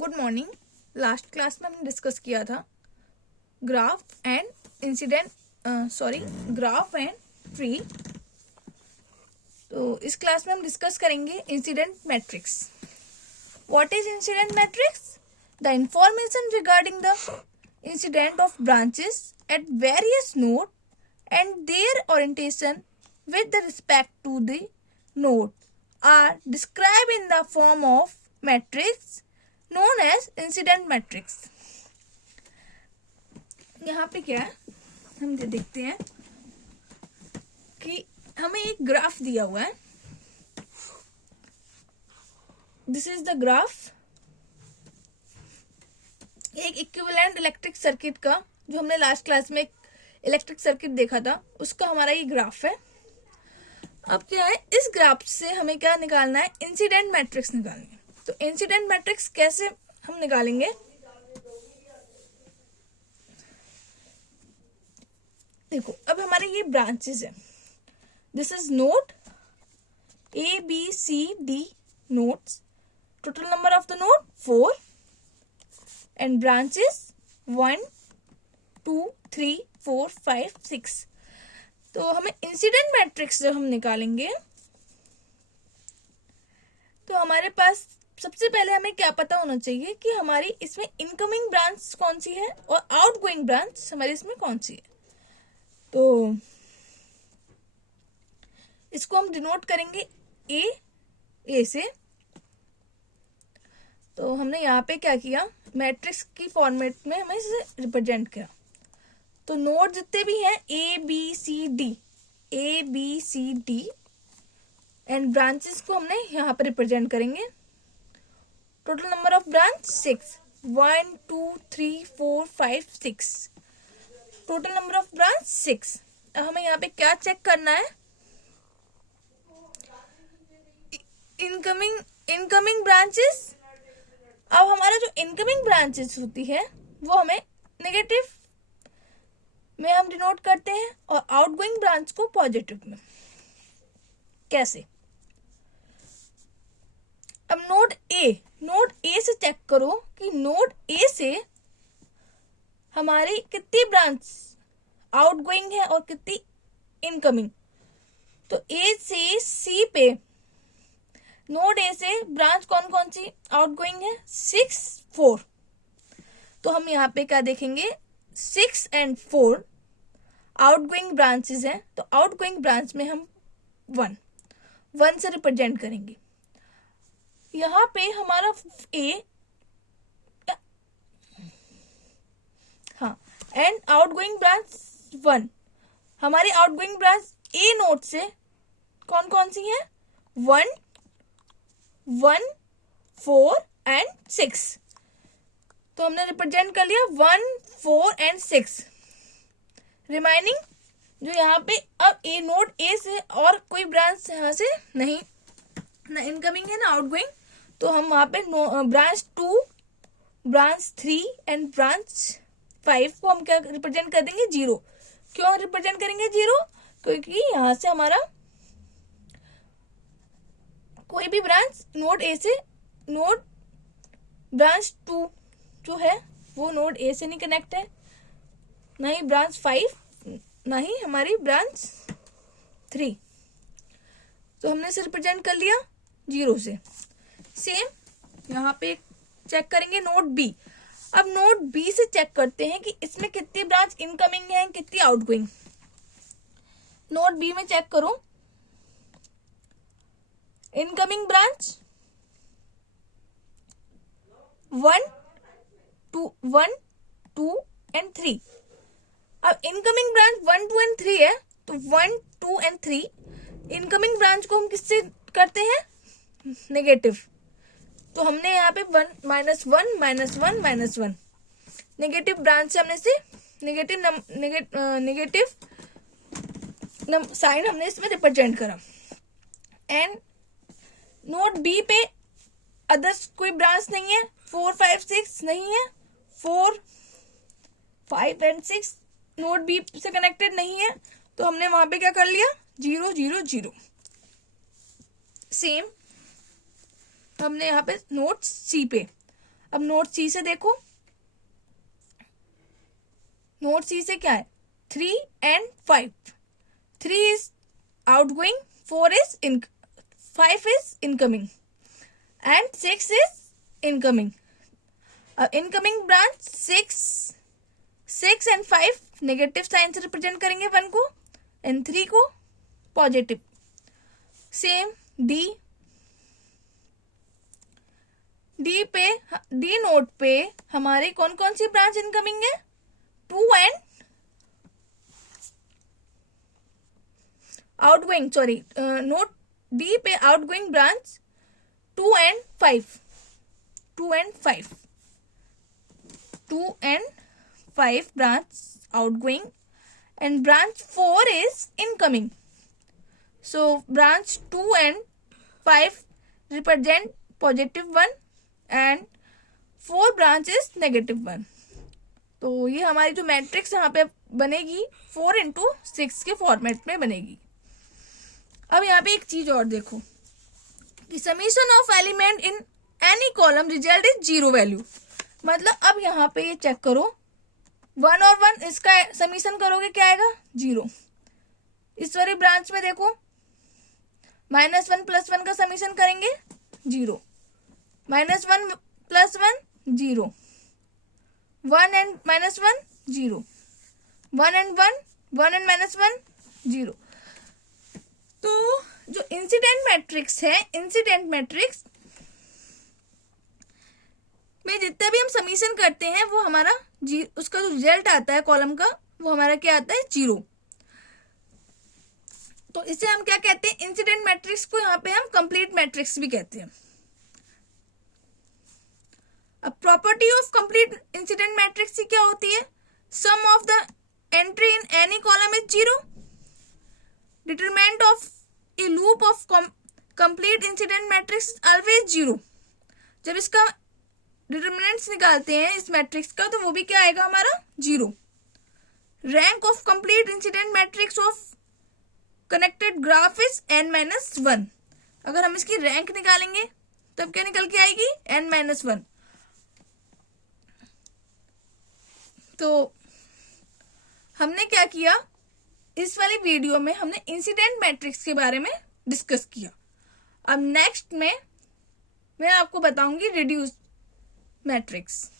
Good morning. Last class में हमने discuss किया था graph and graph and tree. तो इस क्लास में हम डिस्कस करेंगे incident matrix. What is incident matrix? The information regarding the incident of branches at various node and their orientation with the respect to the node are described in the form of matrix known as incident matrix। यहाँ पे क्या है, हम ये देखते हैं कि हमें एक ग्राफ दिया हुआ है। दिस इज द ग्राफ, एक इक्विवेलेंट इलेक्ट्रिक सर्किट का, जो हमने लास्ट क्लास में एक इलेक्ट्रिक सर्किट देखा था, उसका हमारा ये ग्राफ है। अब क्या है, इस ग्राफ से हमें क्या निकालना है? इंसिडेंट मैट्रिक्स निकालनी है। तो इंसिडेंट मैट्रिक्स कैसे हम निकालेंगे? देखो, अब हमारे ये ब्रांचेस है। This is node ABCD nodes. Total number of the node 4 and branches 1 2 3 4 5 6। तो हमें इंसिडेंट मैट्रिक्स जब हम निकालेंगे तो हमारे पास सबसे पहले हमें क्या पता होना चाहिए कि हमारी इसमें इनकमिंग ब्रांच कौन सी है और आउटगोइंग ब्रांच हमारी इसमें कौन सी है। तो इसको हम डिनोट करेंगे ए से। तो हमने यहाँ पे क्या किया, मैट्रिक्स की फॉर्मेट में हमें इसे रिप्रेजेंट किया। तो नोड जितने भी हैं A B C D and branches को हमने यहाँ पर रिप्रेजेंट करेंगे। Total number of branch 6, 1 2 3 4 5 6। Total number of branch 6। अब हमें यहाँ पे क्या चेक करना है? Incoming branches. अब हमारा जो इनकमिंग ब्रांचेस होती है वो हमें नेगेटिव में हम डिनोट करते हैं और आउटगोइंग ब्रांच को पॉजिटिव में। कैसे? अब नोड ए से चेक करो कि नोड ए से हमारी कितनी ब्रांच आउटगोइंग है और कितनी इनकमिंग। तो ए से सी पे, नोड ए से ब्रांच कौन कौन सी आउटगोइंग है? 6 4। तो हम यहाँ पे क्या देखेंगे? 6 एंड 4 आउटगोइंग ब्रांचेस हैं। तो आउटगोइंग ब्रांच में हम 1 से रिप्रेजेंट करेंगे। यहाँ पे हमारा एंड आउटगोइंग ब्रांच 1। हमारी आउटगोइंग ब्रांच ए नोड से कौन कौन सी है? 1 1 4 एंड 6। तो हमने रिप्रेजेंट कर लिया 1 4 एंड 6। रिमाइनिंग जो यहाँ पे, अब ए नोड ए से और कोई ब्रांच यहाँ से नहीं, ना इनकमिंग है ना आउटगोइंग। तो हम वहां पे ब्रांच 2, ब्रांच 3 एंड ब्रांच 5 को हम क्या रिप्रेजेंट कर देंगे? 0। क्यों रिप्रेजेंट करेंगे 0? क्योंकि यहाँ से हमारा कोई भी ब्रांच नोड ए से, नोड ब्रांच 2 जो है वो नोड ए से नहीं कनेक्ट है, नहीं ब्रांच 5, नहीं हमारी ब्रांच 3। तो हमने इसे रिप्रेजेंट कर लिया 0 से। सेम यहाँ पे चेक करेंगे नोड बी। अब नोड बी से चेक करते हैं कि इसमें कितनी ब्रांच इनकमिंग है, कितनी आउटगोइंग। नोड बी में चेक करो, इनकमिंग ब्रांच 1 2 एंड 3। अब इनकमिंग ब्रांच 1 2 एंड 3 है, तो 1 2 एंड 3 इनकमिंग ब्रांच को हम किससे करते हैं? नेगेटिव। तो हमने यहाँ पे 1 -1 -1 नेगेटिव ब्रांच से हमने इसे नेगेटिव साइन हमने इसमें रिप्रेजेंट करा। एंड नोड बी पे अदर्स कोई ब्रांच नहीं है, 4 5 6 नहीं है, 4 5 एंड 6 नोड बी से कनेक्टेड नहीं है। तो हमने वहां पे क्या कर लिया? 0 0 0। सेम हमने यहाँ पे नोट सी पे, अब नोट सी से देखो, नोट सी से क्या है, 3 and 5. 3 is outgoing, 4 is 5 is incoming and 6 is incoming. Incoming branch 6 and 5 negative sign से रिप्रेजेंट करेंगे 1 को एंड 3 को पॉजिटिव. सेम डी नोट पे हमारे कौन कौन सी ब्रांच इनकमिंग है, 2 and outgoing, sorry note D पे outgoing branch 2 and 5. 2 and 5 branch outgoing and branch 4 is incoming. So branch 2 and 5 represent positive 1 and 4 branch is negative 1. तो ये हमारी जो मैट्रिक्स यहाँ पे बनेगी 4x6 के फॉर्मेट में बनेगी. अब यहाँ पे एक चीज और देखो कि summation of element in any column result is 0 value. मतलब अब यहाँ पे ये चेक करो 1 और 1 इसका समीशन करोगे क्या आएगा, 0. इस वाली ब्रांच में देखो -1 + 1 का समीशन करेंगे 0, -1 + 1 0, 1 and -1 0, 1 and 1 1 and -1 0. तो जो इंसिडेंट मैट्रिक्स है, इंसिडेंट मैट्रिक्स में जितना भी हम समीशन करते हैं वो हमारा उसका जो रिजल्ट आता है कॉलम का वो हमारा क्या आता है, 0. तो इसे हम क्या कहते हैं, इंसिडेंट मैट्रिक्स को यहाँ पे हम कंप्लीट मैट्रिक्स भी कहते हैं. अब property of complete incidence matrix की क्या होती है, sum of the entry in any column is 0. Determinant of a loop of complete incidence matrix always 0. जब इसका डिटरमिनेंट्स निकालते हैं इस मैट्रिक्स का तो वो भी क्या आएगा हमारा, 0. Rank of complete incidence matrix of connected graph is n-1. अगर हम इसकी रैंक निकालेंगे तब क्या निकल के आएगी, n-1. तो हमने क्या किया, इस वाली वीडियो में हमने इंसिडेंट मैट्रिक्स के बारे में डिस्कस किया. अब नेक्स्ट में मैं आपको बताऊंगी रिड्यूस्ड मैट्रिक्स.